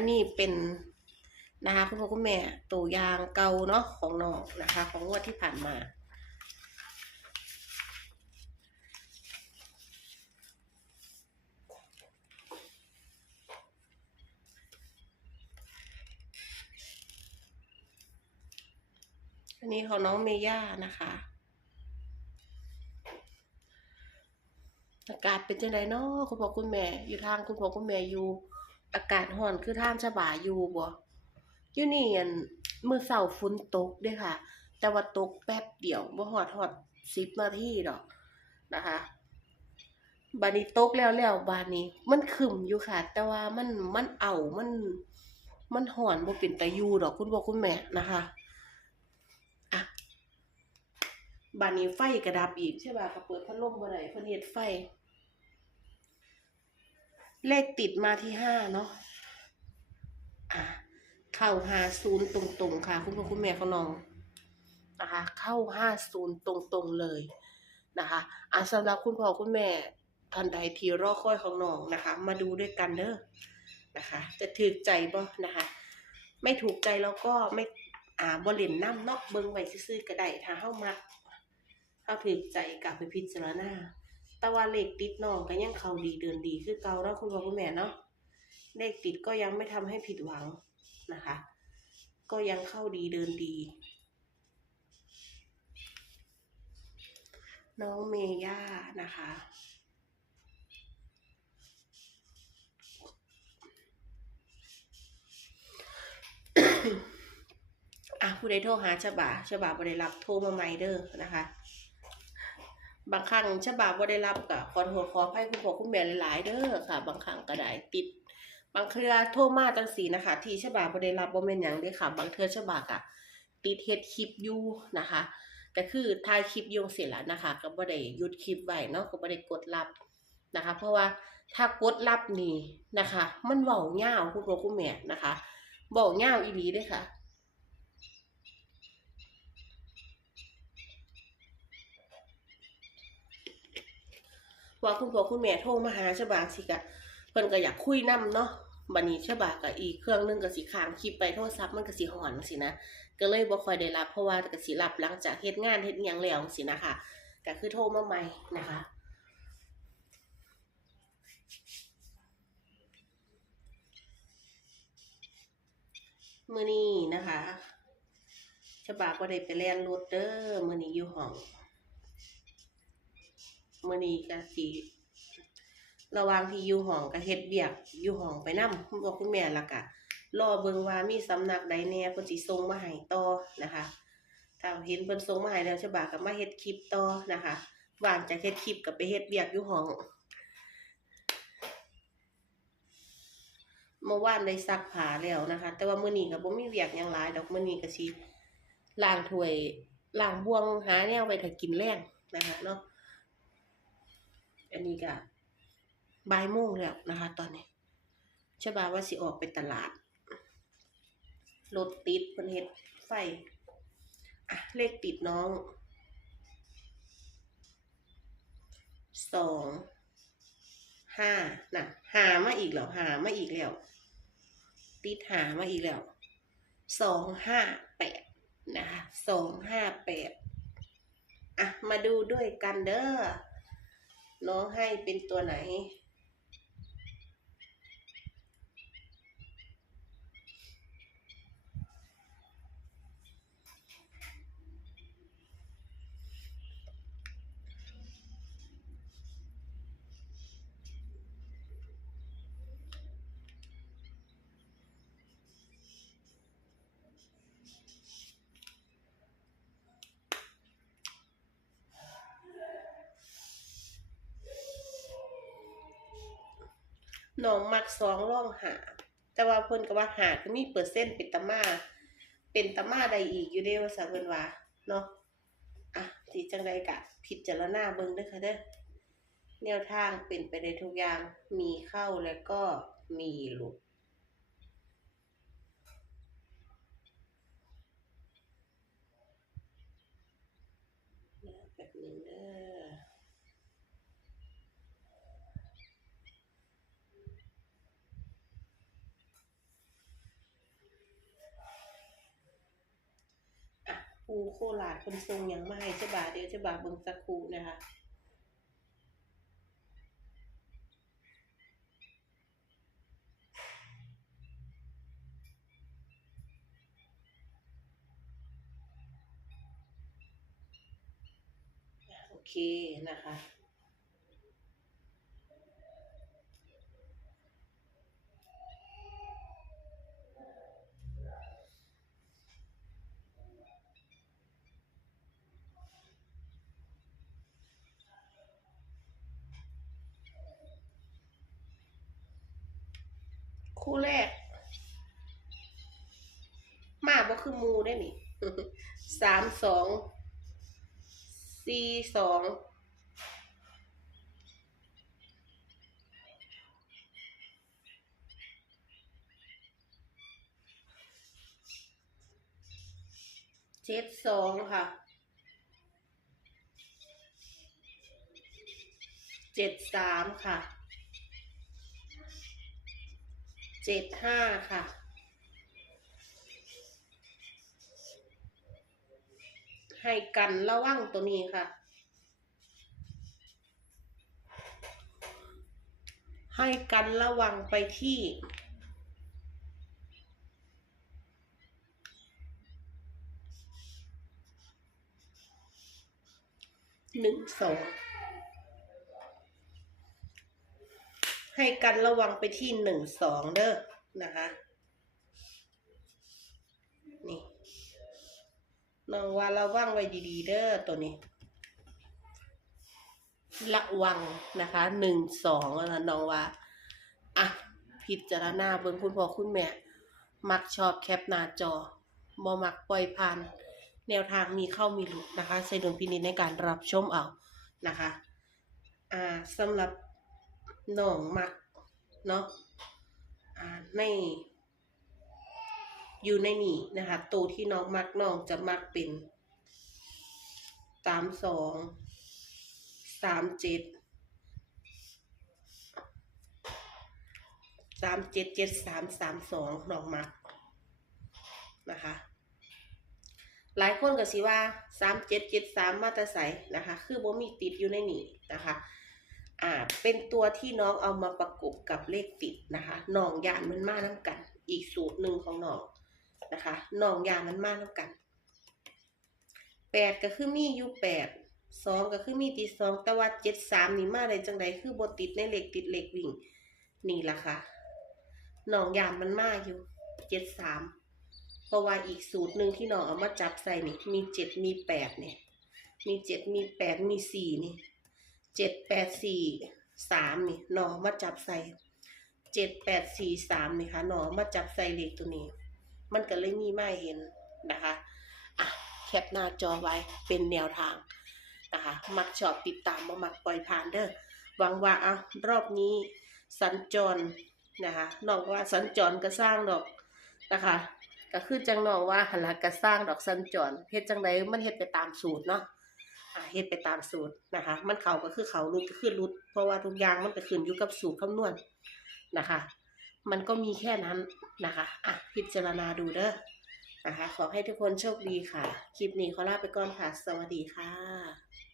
อันนี้เป็นนะคะคุณพ่อคุณแม่ตัวยางเก่าเนาะของน้องนะคะ ของงวดที่ผ่านมา อันนี้ของน้องเมย่านะคะอากาศเป็นจังไดเนาะคุณพ่อคุณแม่อยู่ทางคุณพ่อคุณแม่อยู่ อากาศร้อนคือท่างฉบาอยู่บ่อยู่นี่อันมือเช้าฝนตกเด้ค่ะ แต่ว่าตกแป๊บเดียวบ่ฮอดฮอด10นาทีดอกนะคะบานี้ตกแล้วแล้วบานี้ มันครึ้มอยู่ค่ะ แต่ว่ามันมันเอามันมันร้อนบ่เป็นตายูดอกคุณพ่อคุณแม่นะคะอะบานี้ไฟก็ดับอีกใช่ป่ะก็เปิดพัดลมบ่ได้เพิ่นเฮ็ดไฟ เลขติดมาที่ห้าเนาะอะเข้าห้าศูนย์ตรงๆค่ะ คุณพ่อคุณแม่ของน้องนะคะ เข้าห้าศูนย์ตรงๆเลยนะคะอะสำหรับคุณพ่อคุณแม่ท่านใดที่รอคอยของน้องนะคะ มาดูด้วยกันเด้อนะคะ จะถูกใจบ่นะคะ ไม่ถูกใจแล้วก็ไม่อ่าบ่เล่นน้ำเนาะเบิ่งไว้ซื่อๆก็ได้ถ้าเฮามักเฮาถูกใจกลับไปพิจารณา แต่ว่าเลขติดน้องก็ยังเขาดีเดินดีคือเก่าแล้วคุณพ่อคุณแม่เนาะเลขติดก็ยังไม่ทำให้ผิดหวังนะคะ ก็ยังเข้าดีเดินดี น้องเมย่านะคะอะผู้ใดโทรหาฉบาฉบาบ่ได้รับโทรมาใหม่เด้อนะคะ บางครั้งฉบาบ่ได้รับก็ขอโทษขออภัยคุณพ่อคุณแม่หลายๆเด้อค่ะ บางครั้งก็ได้ติด บางเครือโทรมาจังสีนะคะ ที่ฉบาบ่ได้รับบ่แม่นหยังเด้ค่ะ บางเทื่อฉบาก็ติดเฮ็ดคลิปอยู่นะคะก็คือถ่ายคลิปยูเสร็จแล้วนะคะ ก็บ่ได้หยุดคลิปไว้เนาะก็บ่ได้กดรับนะคะ เพราะว่าถ้ากดรับนี่นะคะ มันเว้ายาคุณพ่อคุณแม่นะคะเว้ายาอีหลีเด้อค่ะ ว่าคุณพ่อคุณแม่โทรมาหาฉบาสิกะเพิ่นก็อยากคุยนํเนาะบัดนี้ฉบาก็อีกเครื่องนึงก็สิค้างคลิปไปโทรศัพท์มันก็สิหอนสินะก็เลยบ่ค่อยได้รับเพราะว่าก็สิรับหลังจากเฮ็ดงานเฮ็ดหยังแล้วสินะคะก็คือโทรมาใหม่นะคะมือนี้นะคะฉบาก็ได้ไปแล่นรถเด้อมือนี้อยู่ห้อง มื่อนี้ก็สิระว่างที่อยู่ห้องก็เฮ็ดเวียกอยู่ห้องไปนำคุณพ่อคุณแม่ละก็รอเบิงว่ามีสำนักใดแน่เพิ่นสิส่งมาให้ต่อนะคะถ้าเห็นเพิ่นส่งมาให้แล้วฉบาก็มาเฮ็ดคลิปต่อนะคะว่างจากเฮ็ดคลิปก็ไปเฮ็ดเวียกอยู่ห้องเมื่อวานได้ซักผ้าแล้วนะคะ แต่ว่ามื้อนี้ก็บ่มีเวียกหยังหลายดอกมื้อนี้ก็สิล้างถ้วยล้างบ่วงหาแนวไว้ถ้ากินแรงนะคะเนาะ อันนี้ก็บ่ายโมงแล้วนะคะ ตอนนี้ชบาว่าสิออกไปตลาด รถติดเพิ่นเฮ็ดไฟ อะ เลขติดน้องสองห้าน่ะ หามาอีกแล้ว หามาอีกแล้ว ติดหามาอีกแล้วสองห้าแปดนะคะสองห้าแปดอะ มาดูด้วยกันเด้อ น้องให้เป็นตัวไหน น้องมักสองร่องหา แต่ว่าเพิ่นก็ว่าหาก็มีเปอร์เซ็นต์เป็นตามาเป็นตามาใดอีกอยู่เด้ว่าสาเพิ่นว่าเนาะอะสีจังไดกะผิดจารณาเบิ่งด้อค่ะเด้อแนวทางเป็นไปได้ทุกอย่างมีเข้าแล้วก็มีหลุดเดี๋ยวแป๊บหนึงเด้อ ภูโคราชคนทรงอย่างมาให้เจ้าบ่าเดียวเจ้าบ่าเบิงสักครู่นะคะโอเคนะคะ คู่แรก มาบ่คือมูได้นี่สามสองสี่สองเจ็ดสองค่ะ เจ็ดสามค่ะ เจ็ดห้าค่ะ ให้กันระวังตัวนี้ค่ะ ให้กันระวังไปที่หนึ่งสอง ให้กันระวังไปที่หนึ่งสองเด้อนะคะ นี่น้องว่าระวังไว้ดีๆเด้อตัวนี้ ระวังนะคะหนึ่งสองนะน้องว่าอะพิจารณาเบิ่งคุณพ่อคุณแม่ มักชอบแคปหน้าจอบ่มักปล่อยผ่าน แนวทางมีเข้ามีหลุดนะคะ ใช้ดุลพินิจในการรับชมเอานะคะ อ่าสำหรับ น้องมักเนาะอ่าในอยู่ในนี่นะคะตัวที่น้องมักน้องจะมักเป็นสามสองสามเจ็ดสามเจ็ดเจ็ดสามสามสองน้องมักนะคะ หลายคนก็สิว่าสามเจ็ดเจ็ดสามมาตรใสนะคะ คือบ่มีติดอยู่ในนี่นะคะ อ่า เป็นตัวที่น้องเอามาประกบกับเลขติดนะคะน้องยานมันมาน้ำกัน อีกสูตรหนึ่งของน้องนะคะน้องยานมันมาน้ำกันแปดก็คือมีอยู่แปดสองก็คือมีติดสองแต่ว่าเจ็ดสามนี่มาได้จังใดคือบติดในเลขติดเลขวิ่ง นี่ล่ะค่ะน้องยานมันมากอยู่เจ็ดสามเพราะว่าอีกสูตรหนึ่งที่น้องเอามาจับใส่นี่มีเจ็ดมีแปดเนี่ย มีเจ็ดมีแปดมีสี่นี่ เจ็ดแปดสี่สามนี่หนอมาจับใส่เจ็ดแปดสี่สามนี่ค่ะหนอมาจับใส่เลขตัวนี้ มันก็เลยมีไม่เห็นนะคะอะแคปหน้าจอไว้เป็นแนวทางนะคะ มักชอบติดตามมามักปล่อยผ่านเด้อหวังว่าอะรอบนี้สัญจรนะคะนองว่าสัญจรก็สร้างดอกนะคะก็คือจังนองว่าหันละก็สร้างดอกสัญจรเฮ็ดจังไดมันเฮ็ดไปตามสูตรเนาะ เฮ็ดไปตามสูตรนะคะ มันเขาก็คือเขารุดก็คือรุด เพราะว่าทุกอย่างมันก็ขึ้นอยู่กับสูตรคำนวณนะคะ มันก็มีแค่นั้นนะคะอะพิจารณาดูเด้อนะคะ ขอให้ทุกคนโชคดีค่ะ คลิปนี้ขอลาไปก่อนค่ะ สวัสดีค่ะ